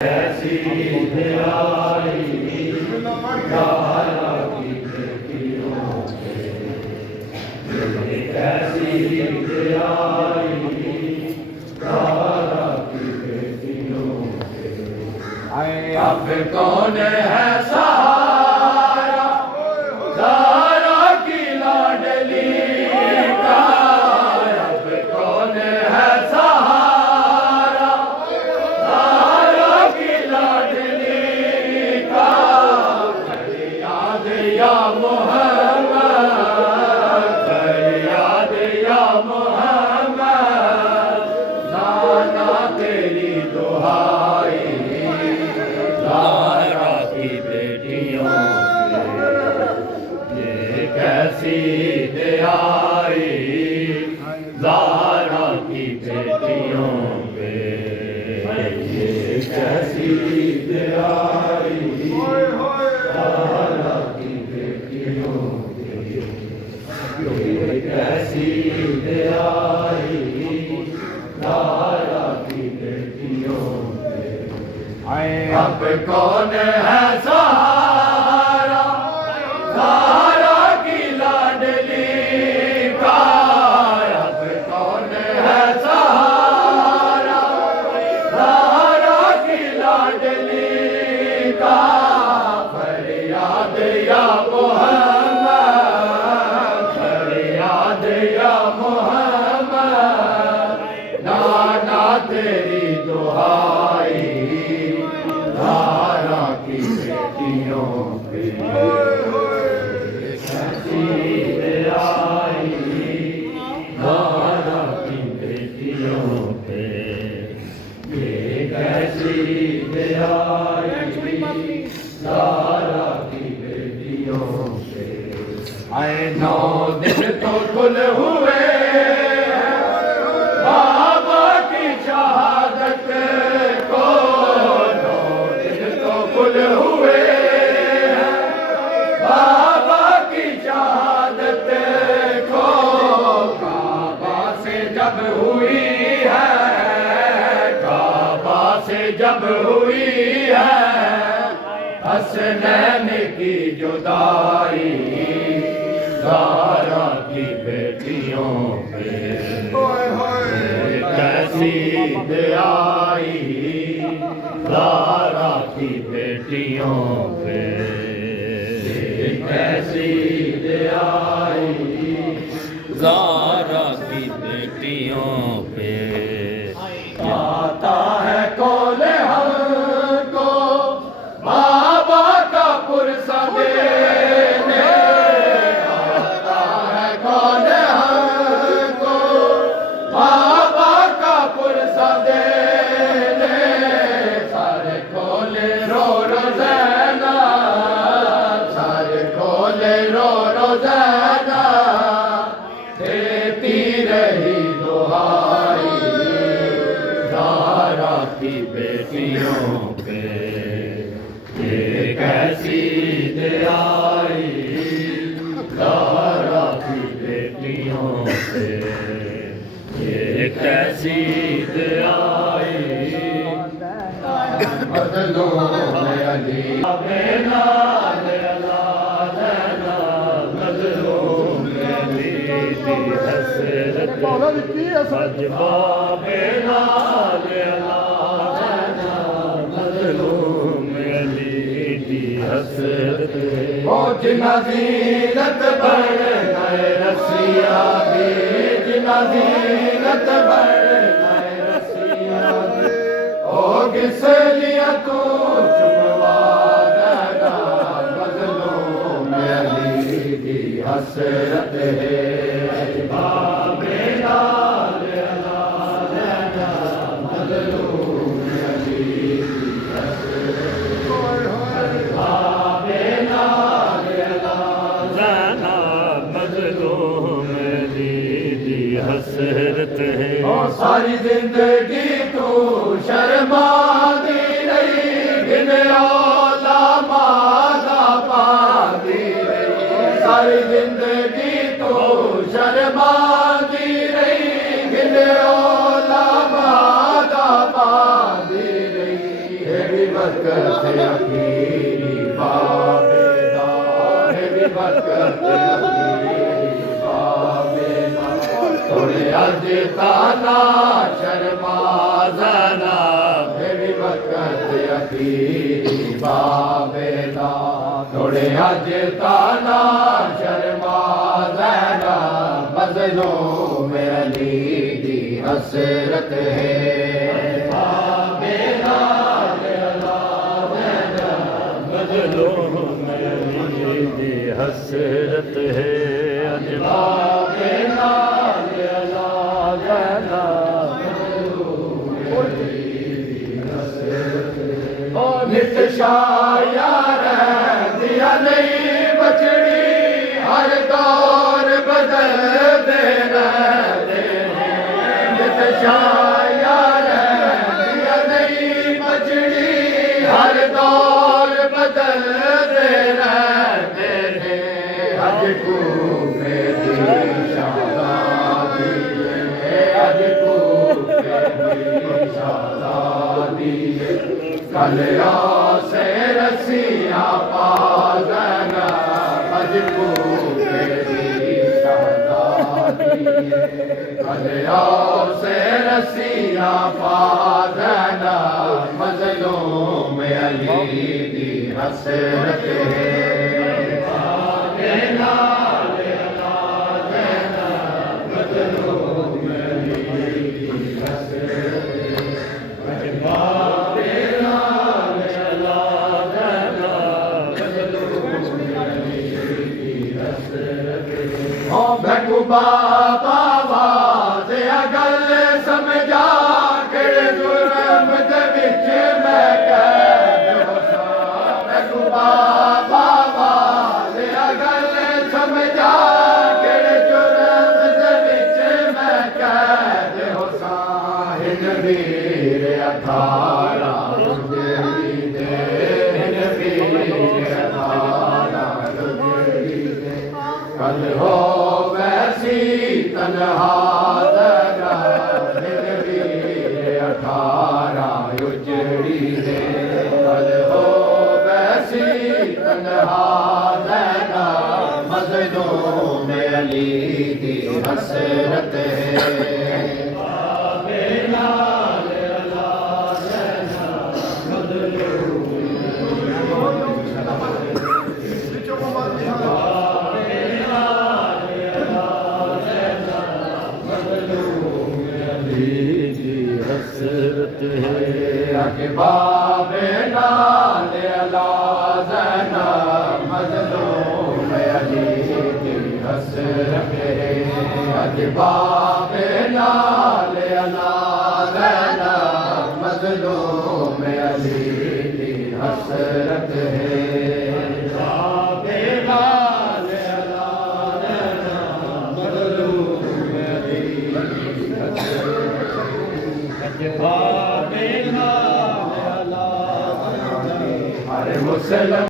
कैसी दिलाई ज़हरा की बेटियों पे, कैसी दिलाई ज़हरा की बेटियों पे। अब कौन है सहारा ज़हरा की लाडली का, अब कौन है सहारा ज़हरा की लाडली का। फरियाद या मोहम्मद, फरियाद या मोहम्मद, नाना तेरी दुहाई ज़हरा की बेटियों पे। ये कैसी दिहाई ज़हरा की बेटियों पे, ये कैसी दिहाई ज़हरा की बेटियों पे, ये कैसी दिहाई ज़हरा की बेटियों पे। अब कौन है सहारा ज़हरा की लाडली का, अब कौन है सहारा ज़हरा की लाडली का। फरियाद या मोहम्मद, फरियाद या मोहम्मद, नाना तेरी दुहाई ज़हरा की बेटियों पे। कैसी दिहाई ज़हरा की बेटियों पे, ये कैसी दिहाई ज़हरा की बेटियों पे। आए 9 दिन तो कुल हुए बाबा की शहादत को, 9 दिन तो कुल हुए बाबा की शहादत को। काबा से जब हुई है, काबा से जब हुई है हसनैन की जुदाई ज़हरा की बेटियों पे। कैसी दिहाई ज़हरा की बेटियों पे, कैसी दिहाई ज़हरा की बेटियों पे। आता है कौन हमको बाबा का पुरसा देने, आता है कौन हमको बाबा का पुरसा देने। सारे खोले रो रोज़ाना, सारे खोले रो रोज़ाना, देती रही दुहाई ज़हरा की बेटियों पे। ये कैसी दिहाई ज़हरा की बेटियों पे, ये कैसी दिहाई बदलो में अली बेना अला ज़ैना, बदलो में अली दी हसरत सजबा बेना अला ज़ैना, बदलो में अली दी हसरत। ओ जिना ज़ीनत बढ़ गए रसिया दी, जिना ज़ीनत बढ़ गए रसिया दी। ओ किस लिया तू चुमवा देना, बदलो में अली दी हसरत है। बाबे लाल अला ज़ैना, बदलो में अली दी हसरत। बाबे लाल अला ज़ैना, बदलो में अली दी हसरत है। और सारी जिंदगी तू शर्माती रही, बिन औला मादा पाती रही। सारी जिंदगी तू भी बरकत अखीरी बाबेदा भी बरकत अखीरी बाबेदा थोड़े अज ताना शर्मा जाना भी बरकत अखीरी बाबेदा थोड़े अज ताना शर्मा जाना मज़लूम अली दी हसरत है हसरत है अजमा के नाल अला गला ओ नित शायार दिया नहीं बचड़ी हर दौर बदल दे रहते नित शायार दिया नहीं बचड़ी हर दौर बदल दे रहते अज कूफे दी शादादी अज कूफे दी शादादी कल से रसियां पागना अज कूफे दी शादादी कल से रसियां पागना मज़लूम अली दी हसरत है भैकू बाबा वाज गल समझा के जुर्म दे विच मैं कैद होसां भैकू बाबा वाज गल समझा के जुर्म दे विच मैं कैद होसां हिन वीर अठारा रुजड़ी दे हिन वीर अठारा रुजड़ी दे कल हो तन्हा दगा वीर अठारा उजड़ी दे कल हो वैसी तन्हा दगा मज़लूम अली दी हसरत है हसरत है बाबे नाल अला ज़ना मज़लूम अली की हसरत है बाबे नाल अला ज़ना मज़लूम अली की हसरत है बाबे नाल अला ज़ना मज़लूम अली की हसरत है मुसलमान